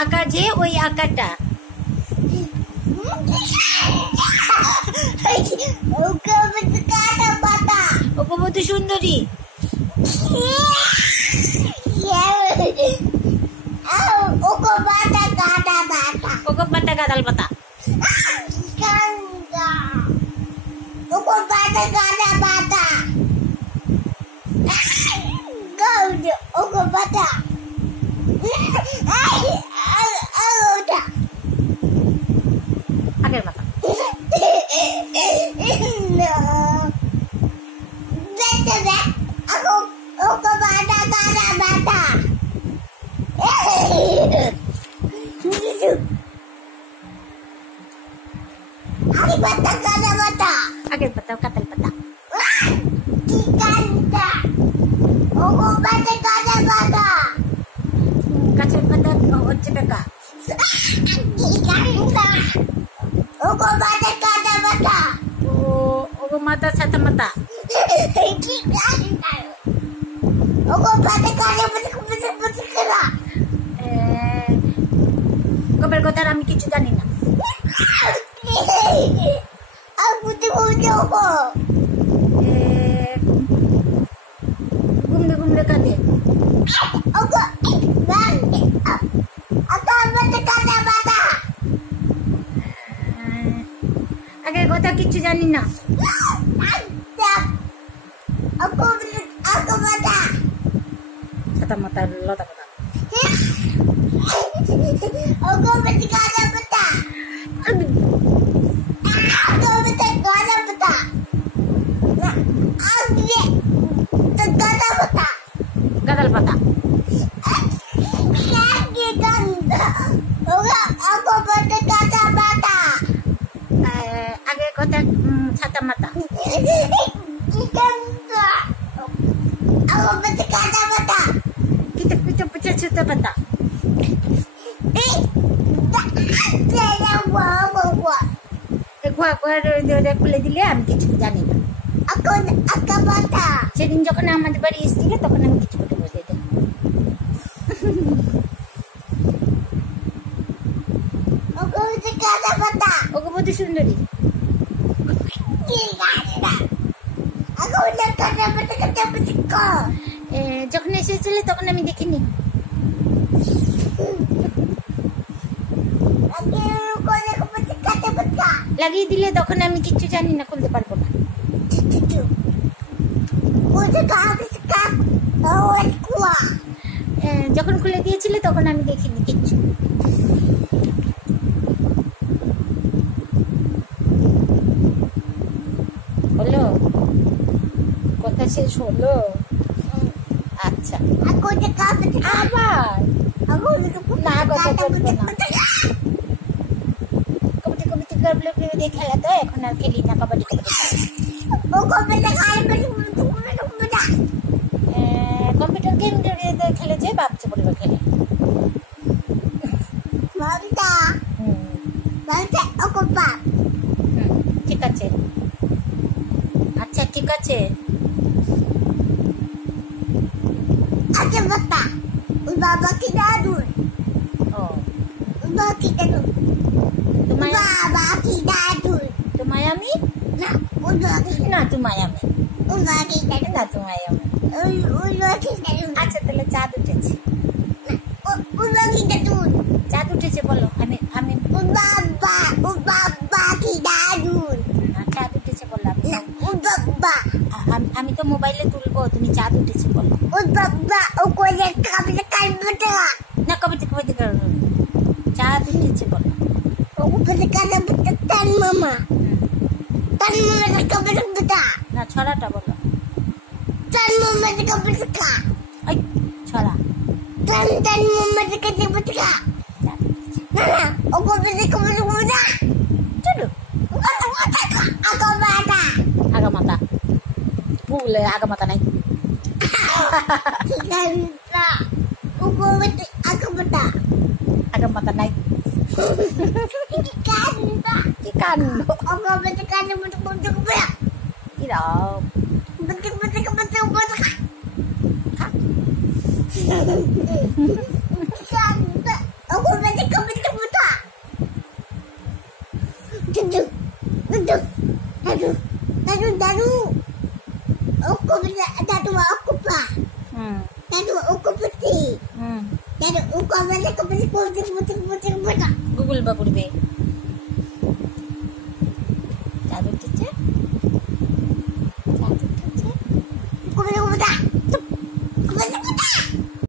আঁকা যে ওই আঁকাটা ওকে সুন্দরী ওকে পাতা গাদাল পাতা আগের মাথা আগের পাতা কাতাল পাতা গাছের পাতা হচ্ছে বেকা ওগো মাথা সাথে মাথা কবের কথা আমি কিছু জানি না ঘুমলে ঘুমলে কাঁদে আগের কথা কিছু জানি না ছাতা মাথা লতা পাতা গাদাল পাতা আগের কথা ছাতা মাথা kita pecah cerita patah. Aku ada kuliah di liam কিছু জানি না এখন আঁকা পাতা সেদিন যখন আমাদের বাড়ি এসেছিল তখন আমি কিছু করে বসে দিই ওগো যে কাঁচা পাতা ওগো বড় সুন্দরী যখন এসেছিলে তখন আমি দেখিনি লাগিয়ে দিলে তখন আমি কিচ্ছু জানি না খুলতে পারবো না যখন খুলে দিয়েছিলে তখন আমি দেখিনি কিচ্ছু হলো কথা শেষ হলো আচ্ছা আবার না কথা বলবো না কবুতর কবুতর করলে দিয়ে খেলা তো এখন আর খেলি না কবাডি কম্পিউটার গেম খেলেছে বাচ্চা পরিবার খেলে ঠিক আছে আচ্ছা ঠিক আছে আচ্ছা বাবা ওই বাবা কি দাদুর ও বাবা কি দাদুর তোমায় বাবা কি দাদুর তোমায় আমি না ওই বাবা না তোমায় আমি ওই বাবা কি দাদুর না তোমায় আমি ওই বাবা কি দাদুর আচ্ছা তাহলে চাঁদ উঠেছে ওই বাবা কি দাদুর চাঁদ উঠেছে বলো আমি ওই বাবা কি দাদুর চাঁদ উঠেছে বললাম ওই বাবা আমি তো মোবাইলে তুলবো তুমি চাঁদ উঠেছে বলো ওই বাবা ও কোলে কবিতা কাটবে না কবিতা করো চাঁদ উঠেছে বলো ও কবিতা কাটবে তান মামা কবিতা না ছড়াটা বলো তান মামা কবিতা ওই ছড়া তান মামা কবিতা না ও কবিতা চলো আগামাতা ভুলে আগামাতা নাই agamata নাই ikan tidak Aku baca komputer buta. Duduk. Daru. Aku baca daru aku pa. Daru aku putih. Daru aku baca komputer buta. Google ba kurbe?